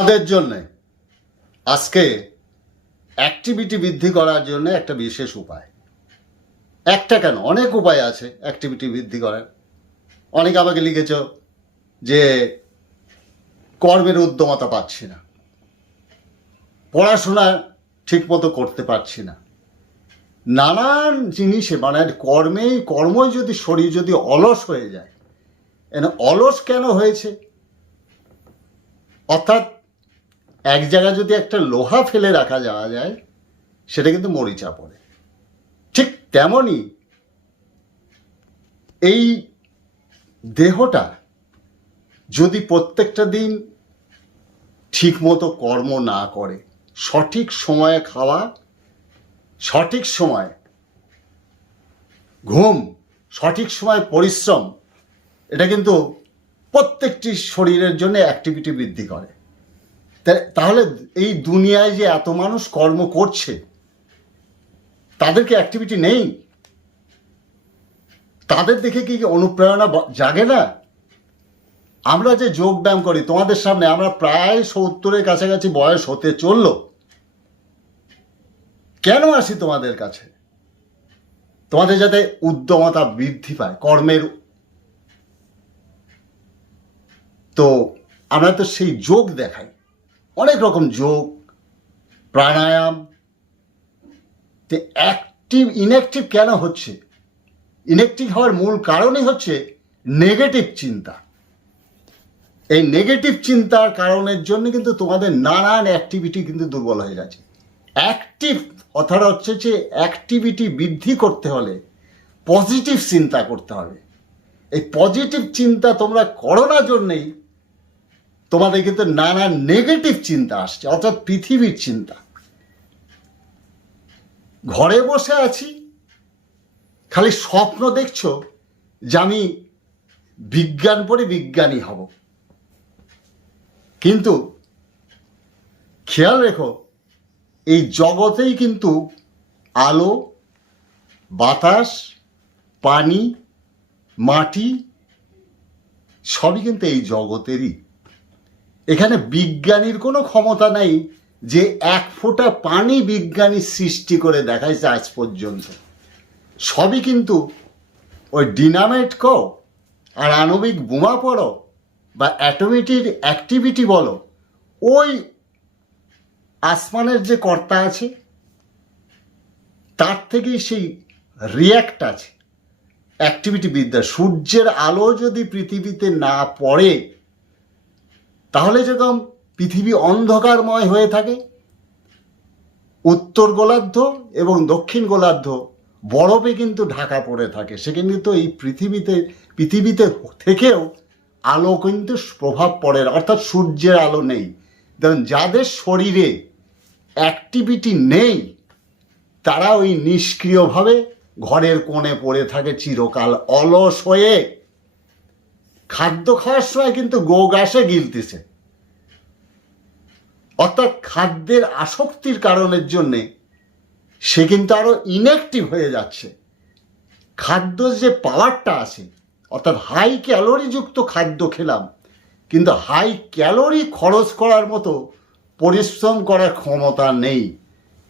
আমাদের জন্য আজকে অ্যাক্টিভিটি বৃদ্ধি করার জন্য একটা বিশেষ উপায়, একটা কেন অনেক উপায় আছে অ্যাক্টিভিটি বৃদ্ধি করার। অনেকে আমাকে লিখেছ যে কর্মের উদ্যমতা পাচ্ছি না, পড়াশোনা ঠিকমতো করতে পারছি না, নানান জিনিসে মানে কর্মই যদি শরীর যদি অলস হয়ে যায়। অলস কেন হয়েছে? অর্থাৎ এক জায়গায় যদি একটা লোহা ফেলে রাখা যাওয়া যায় সেটা কিন্তু মরিচা পড়ে, ঠিক তেমনই এই দেহটা যদি প্রত্যেকটা দিন ঠিকমতো কর্ম না করে, সঠিক সময়ে খাওয়া, সঠিক সময় ঘুম, সঠিক সময় পরিশ্রম, এটা কিন্তু প্রত্যেকটি শরীরের জন্য অ্যাক্টিভিটি বৃদ্ধি করে। তাহলে এই দুনিয়ায় যে এত মানুষ কর্ম করছে তাদেরকে অ্যাক্টিভিটি নেই? তাদের দেখে কি অনুপ্রেরণা জাগে না? আমরা যে যোগ ব্যায়াম করি, তোমাদের সামনে আমরা প্রায় 70-এর কাছাকাছি বয়স হতে চলল, কেন আসি তোমাদের কাছে? তোমাদের যাতে উদ্যমতা বৃদ্ধি পায় কর্মের। তো আমরা তো সেই যোগ দেখাই, অনেক রকম যোগ, প্রাণায়াম। তো ইনঅ্যাক্টিভ কেন হচ্ছে? ইনঅ্যাক্টিভ হওয়ার মূল কারণই হচ্ছে নেগেটিভ চিন্তা। এই নেগেটিভ চিন্তার কারণের জন্য কিন্তু তোমাদের নানান অ্যাক্টিভিটি কিন্তু দুর্বল হয়ে যাচ্ছে। অ্যাক্টিভ কথাটা হচ্ছে যে অ্যাক্টিভিটি বৃদ্ধি করতে হলে পজিটিভ চিন্তা করতে হবে। এই পজিটিভ চিন্তা তোমরা করো না জন্যেই তোমাদের কিন্তু নানা নেগেটিভ চিন্তা আসছে, অর্থাৎ পৃথিবীর চিন্তা। ঘরে বসে আছি, খালি স্বপ্ন দেখছো যে আমি বিজ্ঞান পড়ে বিজ্ঞানী হব, কিন্তু খেয়াল রেখো এই জগতেই কিন্তু আলো, বাতাস, পানি, মাটি সবই কিন্তু এই জগতেরই। এখানে বিজ্ঞানীর কোনো ক্ষমতা নেই যে এক ফোঁটা পানি বিজ্ঞানী সৃষ্টি করে দেখাইছে আজ পর্যন্ত। সবই কিন্তু ওই ডিনামাইট কও আর আণবিক বোমা পড়ো বা অ্যাটমিটির অ্যাক্টিভিটি বলো, ওই আসমানের যে কর্তা আছে তার থেকেই সেই রিয়্যাক্ট আছে অ্যাক্টিভিটি বিদ্যা। সূর্যের আলো যদি পৃথিবীতে না পড়ে তাহলে যেরকম পৃথিবী অন্ধকারময় হয়ে থাকে, উত্তর গোলার্ধ এবং দক্ষিণ গোলার্ধ বরফে কিন্তু ঢাকা পড়ে থাকে, সেখানে কিন্তু এই পৃথিবীতে থেকেও আলো কিন্তু প্রভাব পড়ে, অর্থাৎ সূর্যের আলো নেই। দেখুন, যাদের শরীরে অ্যাক্টিভিটি নেই তারা ওই নিষ্ক্রিয়ভাবে ঘরের কোণে পড়ে থাকে চিরকাল অলস হয়ে। খাদ্য খাওয়ার সময় কিন্তু গো ঘাসে গিলতেছে, অর্থাৎ খাদ্যের আসক্তির কারণের জন্যে সে কিন্তু আরো ইনঅ্যাক্টিভ হয়ে যাচ্ছে। খাদ্য যে পাওয়ারটা আছে, অর্থাৎ হাই ক্যালোরিযুক্ত খাদ্য খেলাম, কিন্তু হাই ক্যালোরি খরচ করার মতো পরিশ্রম করার ক্ষমতা নেই।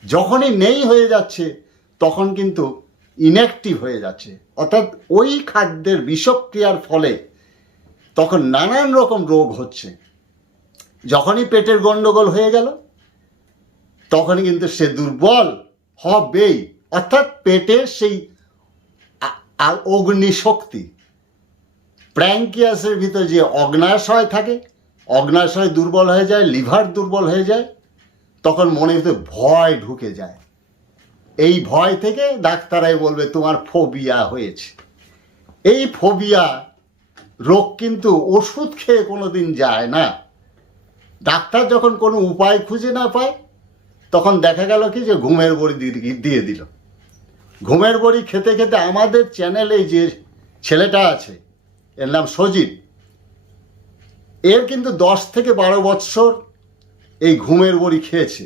যখনই নেই হয়ে যাচ্ছে তখন কিন্তু ইনঅ্যাক্টিভ হয়ে যাচ্ছে, অর্থাৎ ওই খাদ্যের বিষক্রিয়ার ফলে তখন নানান রকম রোগ হচ্ছে। যখনই পেটের গন্ডগোল হয়ে গেল তখনই কিন্তু সে দুর্বল হবেই, অর্থাৎ পেটের সেই অগ্নিশক্তি, প্র্যাঙ্কিয়াসের ভিতরে যে অগ্নাশয় থাকে, অগ্নাশয় দুর্বল হয়ে যায়, লিভার দুর্বল হয়ে যায়, তখন মনের ভিতরে ভয় ঢুকে যায়। এই ভয় থেকে ডাক্তারাই বলবে তোমার ফোবিয়া হয়েছে। এই ফোবিয়া রোগ কিন্তু ওষুধ খেয়ে কোনোদিন যায় না। ডাক্তার যখন কোনো উপায় খুঁজে না পায় তখন দেখা গেল কি যে ঘুমের বড়ি দিয়ে দিল। ঘুমের বড়ি খেতে খেতে আমাদের চ্যানেলে যে ছেলেটা আছে, এর নাম সজিত, এর কিন্তু 10 থেকে 12 বৎসর এই ঘুমের বড়ি খেয়েছে।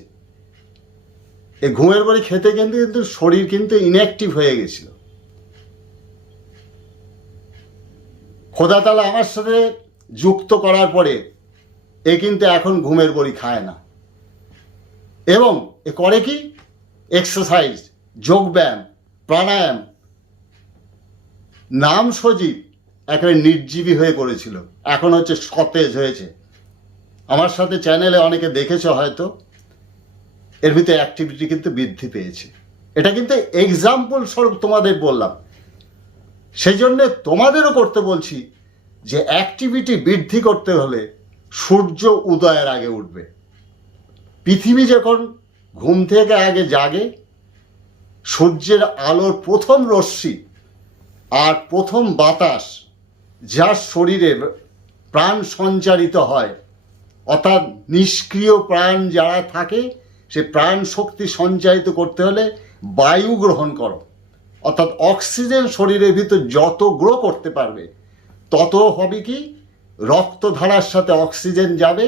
এই ঘুমের বড়ি খেতে কিন্তু শরীর কিন্তু ইনঅ্যাক্টিভ হয়ে গেছিল। খোদা তাআলা আমার সাথে যুক্ত করার পরে এ কিন্তু এখন ঘুমের বড়ি খায় না, এবং এ করে কি এক্সারসাইজ, যোগব্যায়াম, প্রাণায়াম, নাম সজীব একেবারে নির্জীবী হয়ে পড়েছিল, এখন হচ্ছে সতেজ হয়েছে। আমার সাথে চ্যানেলে অনেকে দেখেছো হয়তো, এর ভিতরে অ্যাক্টিভিটি কিন্তু বৃদ্ধি পেয়েছে। এটা কিন্তু এক্সাম্পল স্বরূপ তোমাদের বললাম, সেই জন্য তোমাদেরও করতে বলছি যে অ্যাক্টিভিটি বৃদ্ধি করতে হলে সূর্য উদয়ের আগে উঠবে। পৃথিবী যখন ঘুম থেকে আগে জাগে, সূর্যের আলোর প্রথম রশ্মি আর প্রথম বাতাস যার শরীরে প্রাণ সঞ্চারিত হয়, অর্থাৎ নিষ্ক্রিয় প্রাণ যারা থাকে, সে প্রাণ শক্তি সঞ্চারিত করতে হলে বায়ু গ্রহণ করো, অর্থাৎ অক্সিজেন শরীরের ভিতর যত গ্রো করতে পারবে তত হবে কি রক্তধারার সাথে অক্সিজেন যাবে,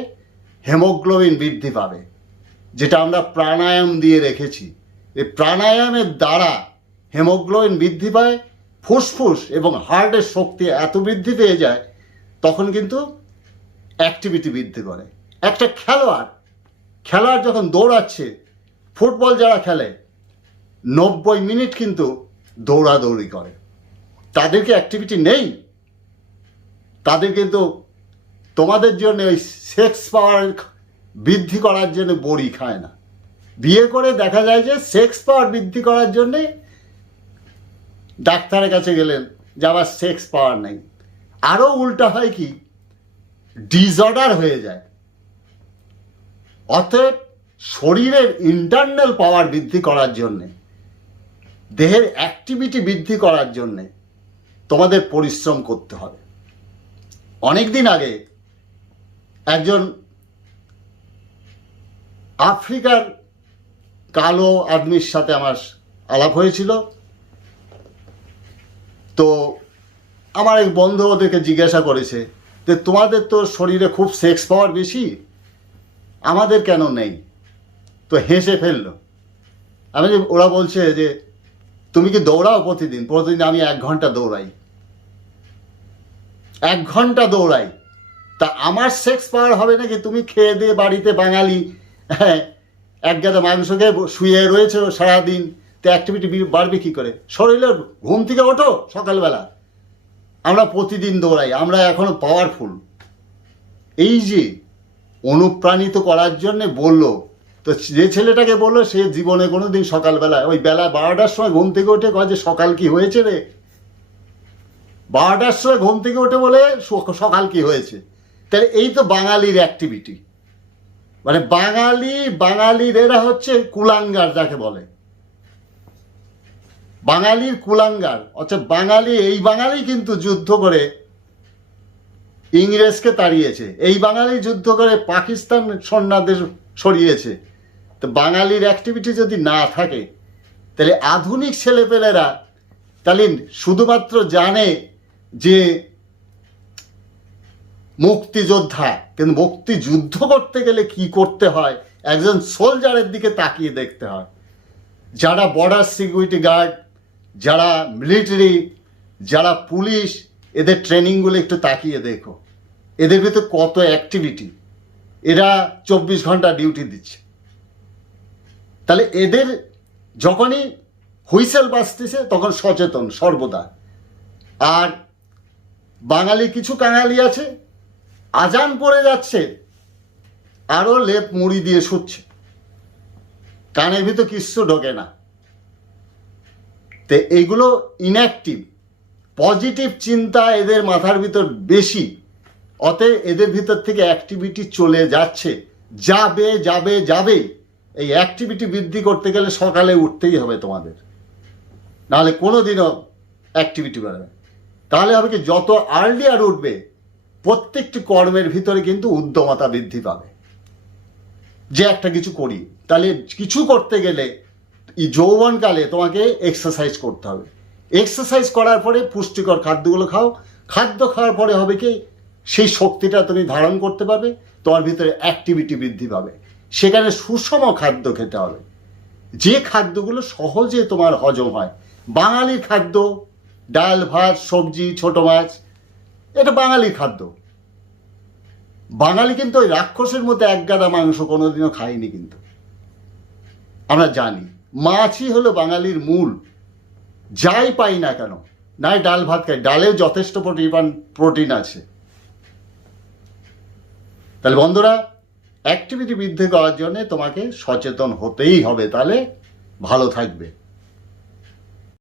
হেমোগ্লোবিন বৃদ্ধি পাবে, যেটা আমরা প্রাণায়াম দিয়ে রেখেছি। এই প্রাণায়ামের দ্বারা হেমোগ্লোবিন বৃদ্ধি পায়, ফুসফুস এবং হার্টের শক্তি এত বৃদ্ধি পেয়ে যায়, তখন কিন্তু অ্যাক্টিভিটি বৃদ্ধি করে। একটা খেলোয়াড় যখন দৌড়াচ্ছে, ফুটবল যারা খেলে 90 মিনিট কিন্তু দৌড়াদৌড়ি করে, তাদেরকে অ্যাক্টিভিটি নেই। তাদের কিন্তু তোমাদের জন্য ওই সেক্স পাওয়ার বৃদ্ধি করার জন্য বড়ি খায় না। বিয়ে করে দেখা যায় যে সেক্স পাওয়ার বৃদ্ধি করার জন্যে ডাক্তারের কাছে গেলেন, যে আবার সেক্স পাওয়ার নেই। আরও উল্টা হয় কি, ডিসঅর্ডার হয়ে যায়। অতএব শরীরের ইন্টারনাল পাওয়ার বৃদ্ধি করার জন্যে, দেহের অ্যাক্টিভিটি বৃদ্ধি করার জন্যে তোমাদের পরিশ্রম করতে হবে। অনেক দিন আগে একজন আফ্রিকার কালো আদমির সাথে আমার আলাপ হয়েছিল। তো আমার এক বন্ধু ওদেরকে জিজ্ঞাসা করেছে যে তোমাদের তো শরীরে খুব সেক্স পাওয়ার বেশি, আমাদের কেন নেই? তো হেসে ফেললো। ওরা বলছে যে তুমি কি দৌড়াও প্রতিদিন? প্রতিদিন আমি 1 ঘন্টা দৌড়াই। 1 ঘন্টা দৌড়াই, তা আমার সেক্স পাওয়ার হবে নাকি? তুমি খেয়ে দিয়ে বাড়িতে বাঙালি, হ্যাঁ, এক গাদা মাংস খেয়ে শুয়ে রয়েছে সারাদিন, তো অ্যাক্টিভিটি বাড়বে কী করে? শরীরে ঘুম থেকে ওঠো সকালবেলা, আমরা প্রতিদিন দৌড়াই, আমরা এখনো পাওয়ারফুল। এই যে অনুপ্রাণিত করার জন্যে বললো, তো যে ছেলেটাকে বললো সে জীবনে কোনো দিন সকালবেলা ওই বেলা 12টার সময় ঘুম থেকে উঠে কয় যে সকাল কি হয়েছে রে, 12টার সময় ঘুম থেকে উঠে বলে সকাল কি হয়েছে। তাহলে এই তো বাঙালির অ্যাক্টিভিটি, মানে বাঙালির এরা হচ্ছে কুলাঙ্গার যাকে বলে, বাঙালির কুলাঙ্গার। অর্থাৎ এই বাঙালি কিন্তু যুদ্ধ করে ইংরেজকে তাড়িয়েছে, এই বাঙালি যুদ্ধ করে পাকিস্তান সৈন্যদের সরিয়েছে। তো বাঙালির অ্যাক্টিভিটি যদি না থাকে, তাহলে আধুনিক ছেলেপেলেরা তাহলে শুধুমাত্র জানে যে মুক্তিযোদ্ধা, কিন্তু মুক্তিযুদ্ধ করতে গেলে কি করতে হয় একজন সোলজারের দিকে তাকিয়ে দেখতে হয়। যারা বর্ডার সিকিউরিটি গার্ড, যারা মিলিটারি, যারা পুলিশ, এদের ট্রেনিংগুলো একটু তাকিয়ে দেখো, এদের ভিতরে কত অ্যাক্টিভিটি, এরা 24 ঘন্টা ডিউটি দিচ্ছে। তাহলে এদের যখনই হুইসেল বাজতেছে তখন সচেতন সর্বদা। আর কিছু কাঙালি আছে, আজান পড়ে যাচ্ছে আরও লেপ মুড়ি দিয়ে শুচ্ছে, কানের ভিতর কিচ্ছু ঢোকে না। তো এগুলো ইনঅ্যাক্টিভ। পজিটিভ চিন্তা এদের মাথার ভিতর বেশি, অতএব এদের ভিতর থেকে অ্যাক্টিভিটি চলে যাচ্ছে, যাবে। এই অ্যাক্টিভিটি বৃদ্ধি করতে গেলে সকালে উঠতেই হবে তোমাদের, নাহলে কোনো দিনও অ্যাক্টিভিটি বাড়বে। তাহলে হবে কি, যত আর্লিয়ার উঠবে প্রত্যেকটি কর্মের ভিতরে কিন্তু উদ্যমতা বৃদ্ধি পাবে, যে একটা কিছু করি। তাহলে কিছু করতে গেলে এই যৌবনকালে তোমাকে এক্সারসাইজ করতে হবে। এক্সারসাইজ করার পরে পুষ্টিকর খাদ্যগুলো খাও, খাদ্য খাওয়ার পরে হবে কি, সেই শক্তিটা তুমি ধারণ করতে পারবে, তোমার ভিতরে অ্যাক্টিভিটি বৃদ্ধি পাবে। সেখানে সুষম খাদ্য খেতে হবে, যে খাদ্যগুলো সহজে তোমার হজম হয়। বাঙালির খাদ্য ডাল ভাত সবজি ছোট মাছ, এটা বাঙালির খাদ্য। বাঙালি কিন্তু ওই রাক্ষসের মধ্যে এক গাদা মাংস কোনোদিনও খায়নি, কিন্তু আমরা জানি মাছই হলো বাঙালির মূল। যাই পাই না কেন, নাই ডাল ভাত খাই, ডালেও যথেষ্ট প্রোটিন আছে। তাহলে বন্ধুরা, অ্যাক্টিভিটি বৃদ্ধি করার জন্য তোমাকে সচেতন হতেই হবে, তাহলে ভালো থাকবে।